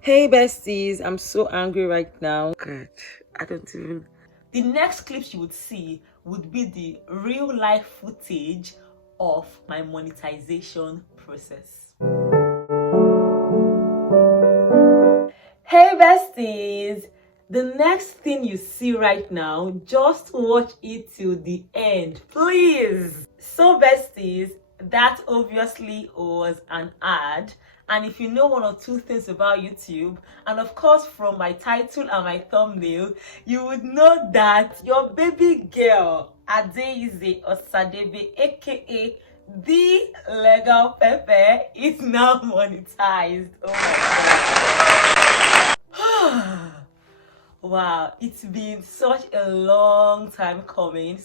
Hey besties, I'm so angry right now. God, I don't even. The next clips you would see would be the real life footage of my monetization process. Hey besties! The next thing you see right now, just watch it till the end, please. So besties, that obviously was an ad. And if you know one or two things about YouTube, and of course from my title and my thumbnail, you would know that your baby girl, Adeze Osadebe, aka the Legal Pepper, is now monetized. Oh my god. Wow, it's been such a long time coming,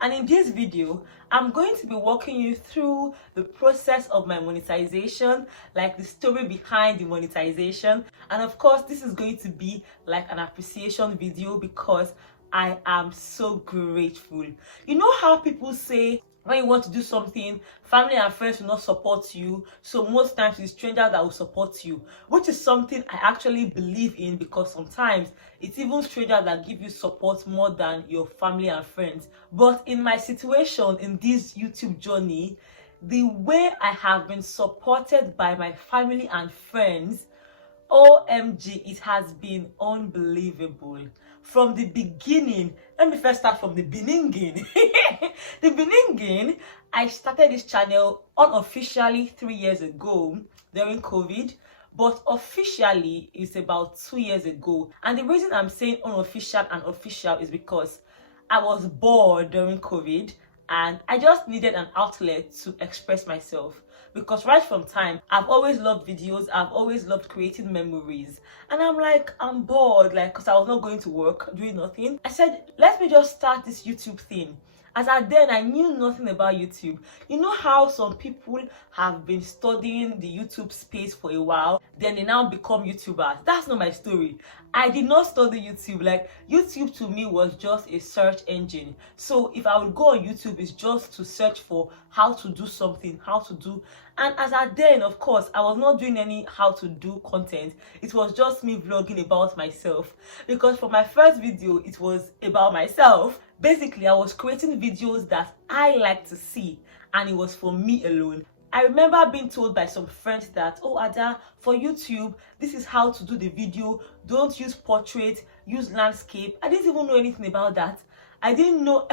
and in this video I'm going to be walking you through the process of my monetization, like the story behind the monetization. And of course this is going to be like an appreciation video because I am so grateful. You know how people say when you want to do something, family and friends will not support you, so most times it's strangers that will support you, which is something I actually believe in, because sometimes it's even strangers that give you support more than your family and friends. But in my situation, in this YouTube journey, the way I have been supported by my family and friends, OMG, it has been unbelievable. From the beginning, let me first start from the beginning. The beginning, I started this channel unofficially 3 years ago during COVID, but officially it's about 2 years ago. And the reason I'm saying unofficial and official is because I was bored during COVID and I just needed an outlet to express myself. Because right from time, I've always loved videos, I've always loved creating memories. And I'm like, I'm bored, like, because I was not going to work, doing nothing. I said, let me just start this YouTube thing. As at then, I knew nothing about YouTube. You know how some people have been studying the YouTube space for a while, then they now become YouTubers? That's not my story. I did not study YouTube. Like, YouTube to me was just a search engine. So if I would go on YouTube, it's just to search for how to do something, how to do. And as at then, of course, I was not doing any how to do content. It was just me vlogging about myself. Because for my first video, it was about myself. Basically, I was creating videos that I like to see, and it was for me alone. I remember being told by some friends that, oh Ada, for YouTube, this is how to do the video. Don't use portrait, use landscape. I didn't even know anything about that. I didn't know,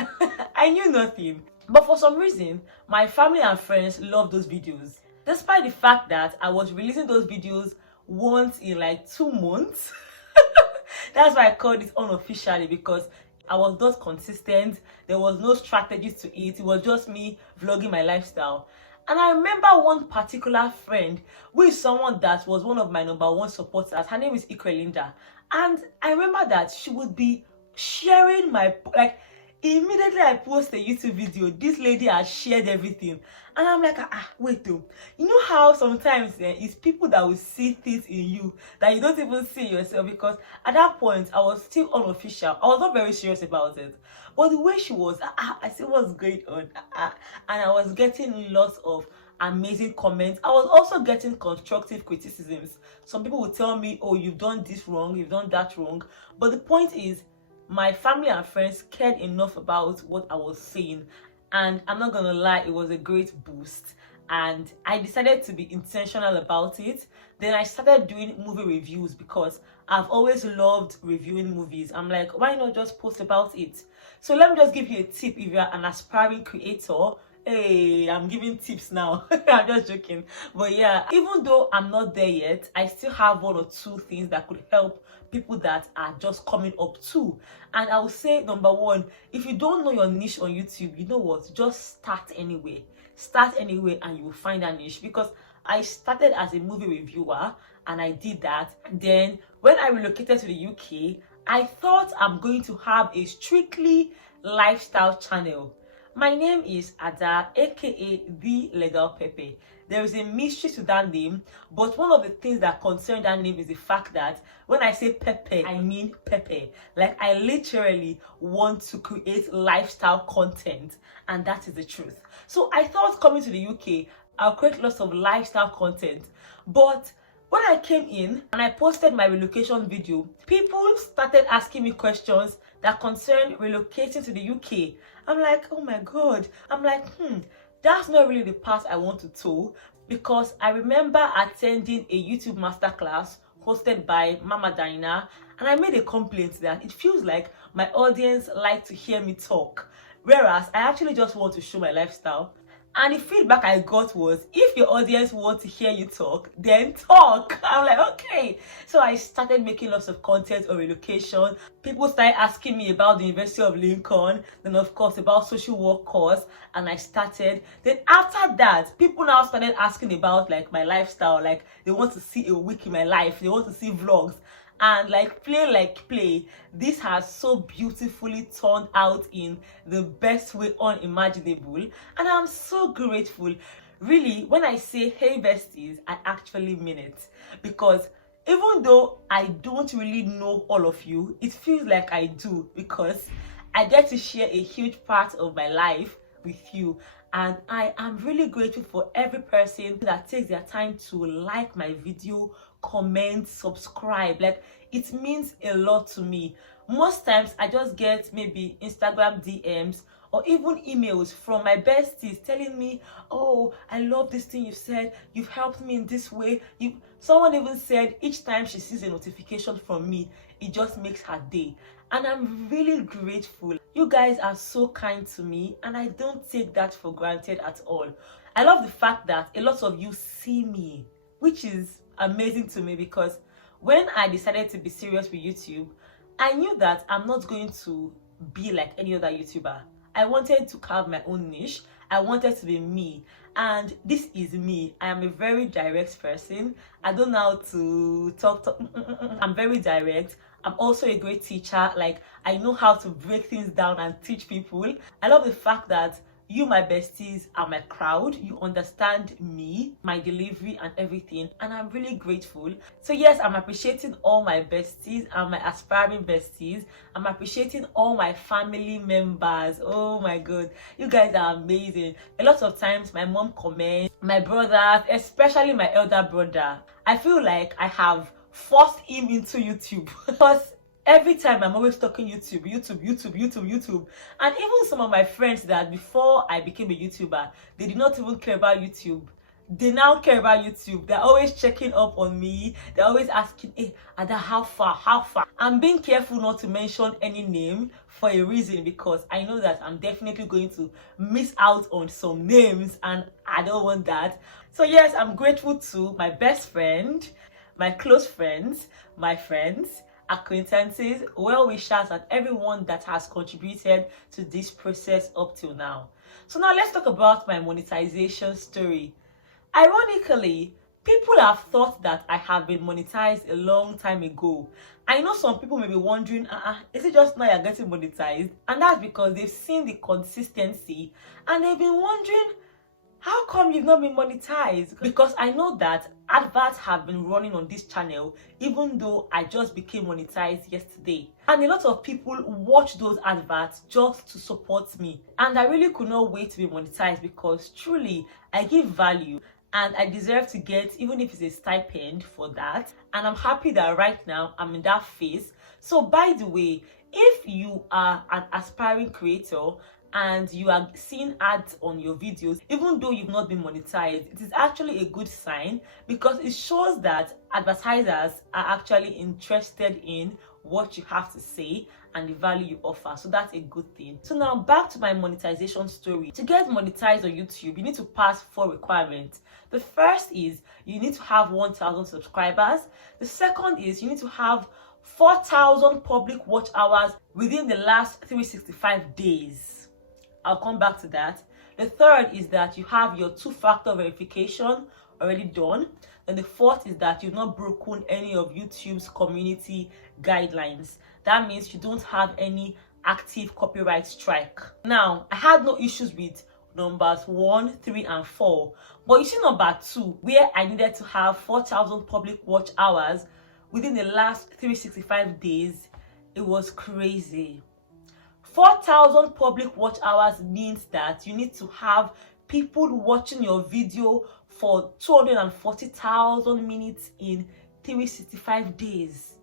I knew nothing. But for some reason, my family and friends loved those videos. Despite the fact that I was releasing those videos once in like 2 months. That's why I called it unofficially, because I was not consistent. There was no strategy to it. It was just me vlogging my lifestyle. And I remember one particular friend who is someone that was one of my #1 supporters. Her name is Ikrelinda. And I remember that she would be sharing my, like, immediately I post a YouTube video, this lady has shared everything. And I'm like, wait though. You know how sometimes it's people that will see things in you that you don't even see yourself? Because at that point, I was still unofficial. I was not very serious about it. But the way she was, I see what's going on. And I was getting lots of amazing comments. I was also getting constructive criticisms. Some people would tell me, oh, you've done this wrong, you've done that wrong. But the point is, my family and friends cared enough about what I was saying, and I'm not gonna lie, it was a great boost. And I decided to be intentional about it. Then I started doing movie reviews because I've always loved reviewing movies. I'm like, why not just post about it? So let me just give you a tip. If you're an aspiring creator, hey, I'm giving tips now. I'm just joking. But yeah, even though I'm not there yet, I still have 1 or 2 things that could help people that are just coming up too. And I would say, #1, if you don't know your niche on YouTube, you know what, just start anyway. Start anyway and you will find a niche. Because I started as a movie reviewer and I did that. Then when I relocated to the UK, I thought I'm going to have a strictly lifestyle channel. My name is Ada, aka the Thelegalpepper. There is a mystery to that name, but one of the things that concern that name is the fact that when I say Pepe, I mean Pepe. Like, I literally want to create lifestyle content, and that is the truth. So I thought coming to the UK, I'll create lots of lifestyle content. But When I came in and I posted my relocation video, people started asking me questions that concern relocating to the UK. I'm like, oh my god. I'm like, that's not really the path I want to toe, because I remember attending a YouTube masterclass hosted by Mama Dina, and I made a complaint that it feels like my audience like to hear me talk, whereas I actually just want to show my lifestyle. And the feedback I got was, if your audience wants to hear you talk, then talk. I'm like, okay. So I started making lots of content on relocation. People started asking me about the University of Lincoln, then of course about social work course, and I started. Then after that, people now started asking about like my lifestyle, like they want to see a week in my life, they want to see vlogs. And like play, this has so beautifully turned out in the best way unimaginable, and I'm so grateful. Really, when I say hey besties, I actually mean it, because even though I don't really know all of you, it feels like I do, because I get to share a huge part of my life with you. And I am really grateful for every person that takes their time to like my video, comment, subscribe. Like, it means a lot to me. Most times I just get maybe Instagram DMs or even emails from my besties telling me, oh, I love this thing you said, you've helped me in this way. Someone even said each time she sees a notification from me, it just makes her day. And I'm really grateful. You guys are so kind to me, and I don't take that for granted at all. I love the fact that a lot of you see me, which is amazing to me, because when I decided to be serious with YouTube, I knew that I'm not going to be like any other YouTuber. I wanted to carve my own niche. I wanted to be me, and this is me. I am a very direct person. I don't know how to talk. I'm very direct. I'm also a great teacher. Like, I know how to break things down and teach people. I love the fact that you, my besties, are my crowd. You understand me, my delivery and everything, and I'm really grateful. So yes, I'm appreciating all my besties and my aspiring besties. I'm appreciating all my family members. Oh my god, you guys are amazing. A lot of times my mom comments, my brothers, especially my elder brother, I feel like I have forced him into YouTube because every time I'm always talking YouTube. And even some of my friends that before I became a YouTuber, they did not even care about YouTube. They now care about YouTube. They're always checking up on me. They're always asking, hey, Ada, how far? I'm being careful not to mention any name for a reason, because I know that I'm definitely going to miss out on some names, and I don't want that. So yes, I'm grateful to my best friend, my close friends, my friends, acquaintances, well-wishers, and everyone that has contributed to this process up till now. So now let's talk about my monetization story. Ironically, people have thought that I have been monetized a long time ago. I know some people may be wondering, is it just now you're getting monetized? And that's because they've seen the consistency and they've been wondering, how come you've not been monetized? Because I know that adverts have been running on this channel even though I just became monetized yesterday. And a lot of people watch those adverts just to support me. And I really could not wait to be monetized, because truly I give value and I deserve to get, even if it's a stipend, for that. And I'm happy that right now I'm in that phase. So by the way, if you are an aspiring creator and you are seeing ads on your videos, even though you've not been monetized, it is actually a good sign, because it shows that advertisers are actually interested in what you have to say and the value you offer. So that's a good thing. So now back to my monetization story. To get monetized on YouTube, you need to pass 4 requirements. The first is you need to have 1,000 subscribers. The second is you need to have 4,000 public watch hours within the last 365 days. I'll come back to that. The third is that you have your 2-factor verification already done. And the fourth is that you've not broken any of YouTube's community guidelines. That means you don't have any active copyright strike. Now, I had no issues with numbers 1, 3, and 4. But you see number 2, where I needed to have 4,000 public watch hours within the last 365 days, it was crazy. 4,000 public watch hours means that you need to have people watching your video for 240,000 minutes in 365 days.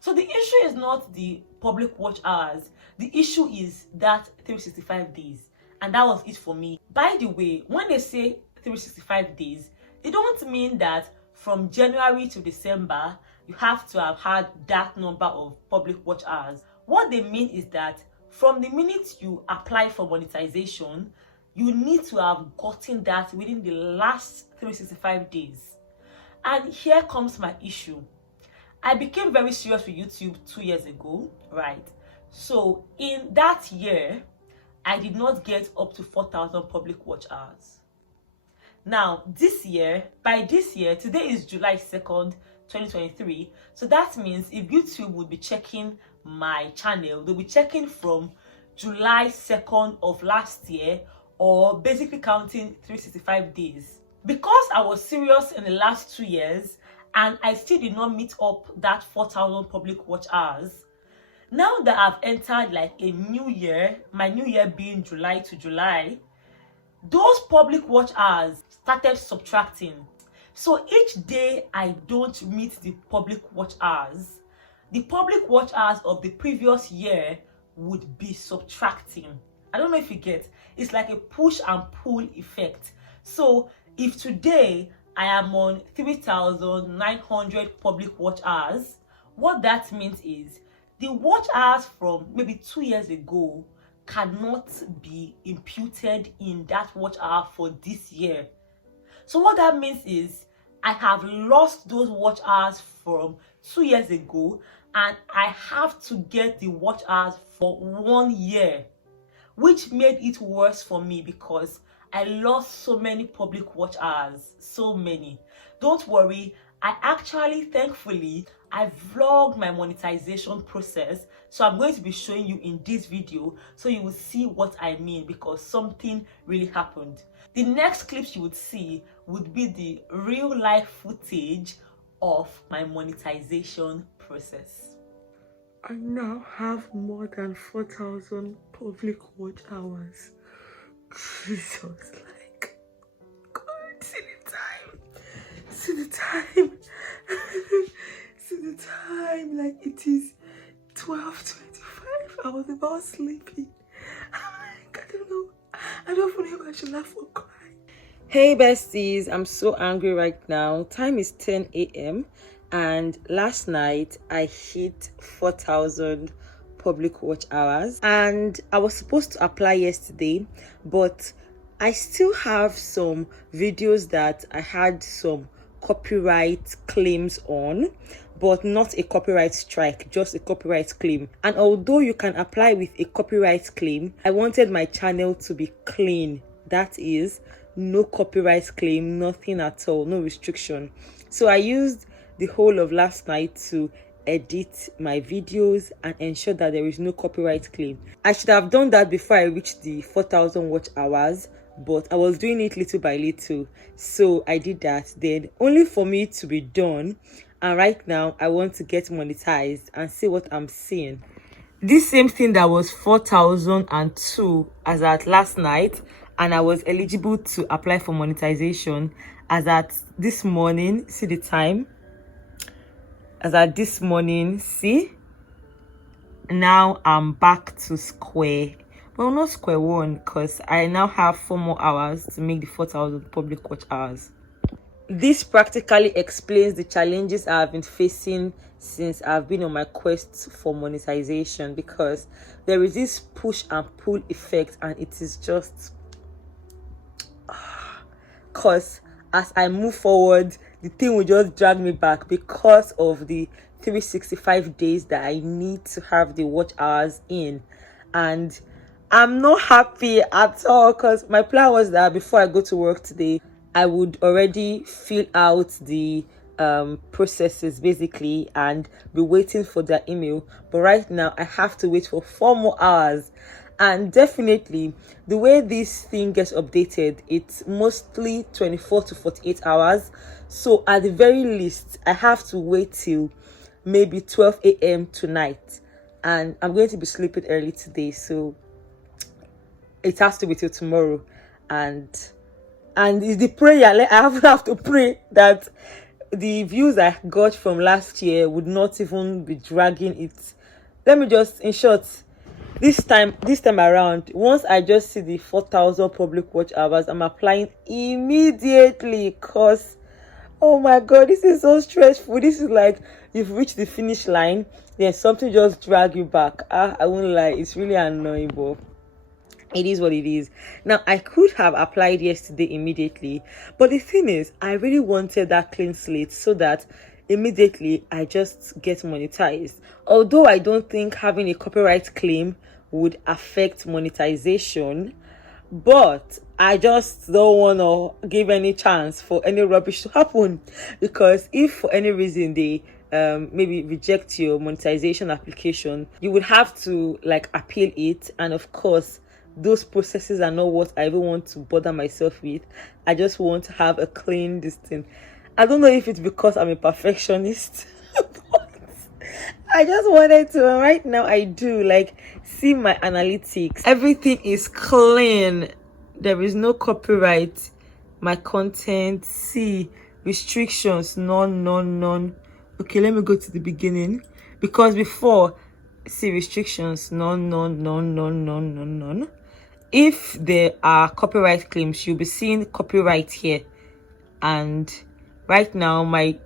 So the issue is not the public watch hours. The issue is that 365 days. And that was it for me. By the way, when they say 365 days, they don't mean that from January to December, you have to have had that number of public watch hours. What they mean is that from the minute you apply for monetization, you need to have gotten that within the last 365 days. And here comes my issue. I became very serious with YouTube 2 years ago, right? So in that year, I did not get up to 4,000 public watch hours. Now, by this year, today is July 2nd, 2023. So that means if YouTube would be checking my channel, they'll be checking from July 2nd of last year, or basically counting 365 days. Because I was serious in the last 2 years and I still did not meet up that 4,000 public watch hours, now that I've entered like a new year, my new year being July to July, those public watch hours started subtracting. So each day I don't meet the public watch hours, the public watch hours of the previous year would be subtracting. I don't know if you get. It's like a push and pull effect. So if today I am on 3,900 public watch hours, what that means is the watch hours from maybe 2 years ago cannot be imputed in that watch hour for this year. So what that means is I have lost those watch hours from 2 years ago, and I have to get the watch hours for 1 year, which made it worse for me because I lost so many public watch hours, so many. Don't worry, thankfully, I vlogged my monetization process, so I'm going to be showing you in this video so you will see what I mean, because something really happened. The next clips you would see would be the real life footage of my monetization process. I now have more than 4,000 public watch hours. Jesus, like, God, see the time. See the time. See the time. Like, it is 12:25. I was about sleeping. Like, I don't know. I don't know if I should laugh or cry. Hey besties, I'm so angry right now. Time is 10 a.m. and last night I hit 4,000 public watch hours, and I was supposed to apply yesterday, but I still have some videos that I had some copyright claims on, but not a copyright strike, just a copyright claim. And although you can apply with a copyright claim, I wanted my channel to be clean. That is, no copyright claim, nothing at all, no restriction. So I used the whole of last night to edit my videos and ensure that there is no copyright claim. I should have done that before I reached the 4,000 watch hours, but I was doing it little by little. So I did that, then only for me to be done. And right now I want to get monetized and see what I'm seeing. This same thing that was 4,002 as at last night, and I was eligible to apply for monetization as at this morning. See the time? As at this morning, see? Now I'm back to square. Well, not square one, because I now have 4 more hours to make the 4,000 public watch hours. This practically explains the challenges I've been facing since I've been on my quest for monetization, because there is this push and pull effect, and it is just because as I move forward, the thing will just drag me back because of the 365 days that I need to have the watch hours in. And I'm not happy at all, because my plan was that before I go to work today, I would already fill out the processes basically and be waiting for their email. But right now I have to wait for 4 more hours. And definitely the way this thing gets updated, it's mostly 24 to 48 hours. So at the very least, I have to wait till maybe 12 a.m. tonight, and I'm going to be sleeping early today, so it has to be till tomorrow. And and it's the prayer. Like, I have to pray that the views I got from last year would not even be dragging it. Let me just, in short, this time around, once I just see the 4,000 public watch hours, I'm applying immediately, cause oh my god, this is so stressful. This is like you've reached the finish line, then something just drag you back. I won't lie, it's really annoying, but it is what it is. Now, I could have applied yesterday immediately, but the thing is, I really wanted that clean slate so that immediately I just get monetized. Although I don't think having a copyright claim would affect monetization, but I just don't want to give any chance for any rubbish to happen, because if for any reason they maybe reject your monetization application, you would have to like appeal it, and of course those processes are not what I even want to bother myself with. I just want to have a clean distance. I don't know if it's because I'm a perfectionist, but I just wanted to, and right now I do, like, see my analytics. Everything is clean. There is no copyright. My content, see, restrictions, none. Okay, let me go to the beginning, because before, see, restrictions, none. If there are copyright claims, you'll be seeing copyright here, and right now my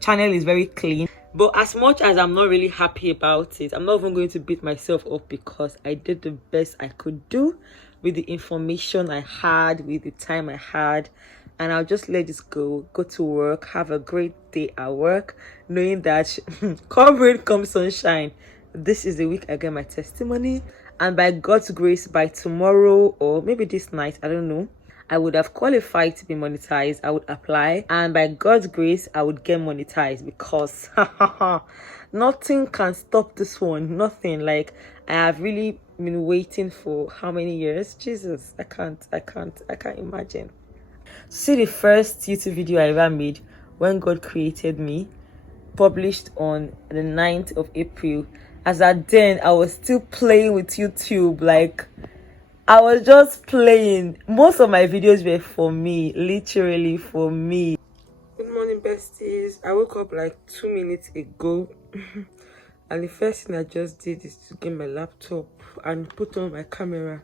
channel is very clean. But as much as I'm not really happy about it, I'm not even going to beat myself up, because I did the best I could do with the information I had, with the time I had, and I'll just let this go to work, have a great day at work, knowing that come rain, come sunshine, this is the week I get my testimony, and by God's grace, by tomorrow or maybe this night, I don't know, I would have qualified to be monetized. I would apply, and by God's grace, I would get monetized, because nothing can stop this one. Nothing. Like, I have really been waiting for how many years? Jesus, I can't imagine. See, the first YouTube video I ever made, When God Created Me, published on the 9th of April. As at then, I was still playing with YouTube. Like, I was just playing. Most of my videos were for me, literally for me. Good morning, besties. I woke up like 2 minutes ago. And the first thing I just did is to get my laptop and put on my camera.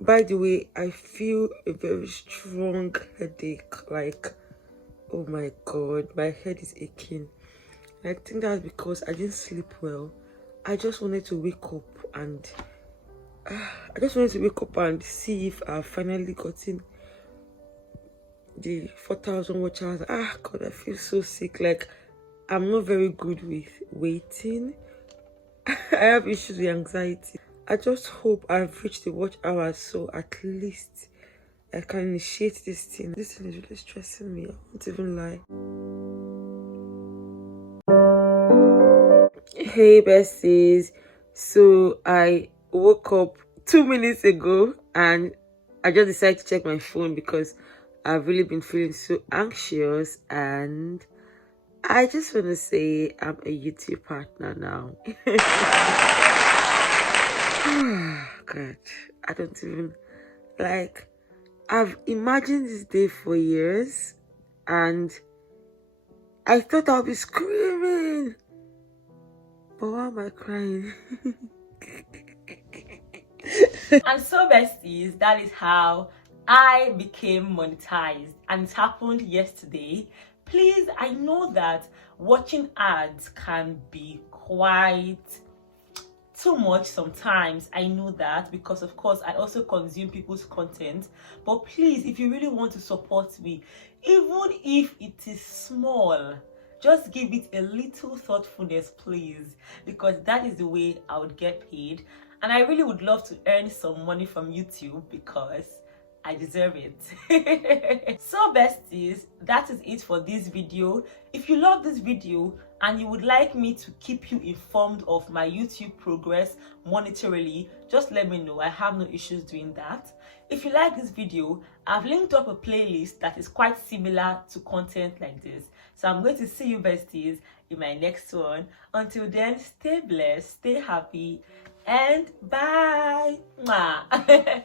By the way, I feel a very strong headache. Like, oh my god, my head is aching. I think that's because I didn't sleep well. I just wanted to wake up and see if I've finally gotten the 4,000 watch hours. God, I feel so sick. Like, I'm not very good with waiting. I have issues with anxiety. I just hope I've reached the watch hours, so at least I can initiate this thing. This thing is really stressing me. I won't even lie. Hey, besties. So I woke up 2 minutes ago, and I just decided to check my phone because I've really been feeling so anxious, and I just want to say I'm a YouTube partner now. God, I don't even, like, I've imagined this day for years, and I thought I'll be screaming, but why am I crying? And so, besties, that is how I became monetized, and it happened yesterday. Please, I know that watching ads can be quite too much sometimes. I know that, because of course I also consume people's content, but please, if you really want to support me, even if it is small, just give it a little thoughtfulness, please, because that is the way I would get paid, and I really would love to earn some money from YouTube because I deserve it. So, besties, that is it for this video. If you love this video and you would like me to keep you informed of my YouTube progress monetarily, just let me know. I have no issues doing that. If you like this video, I've linked up a playlist that is quite similar to content like this. So I'm going to see you, besties, in my next one. Until then, stay blessed, stay happy, and bye. Mwah.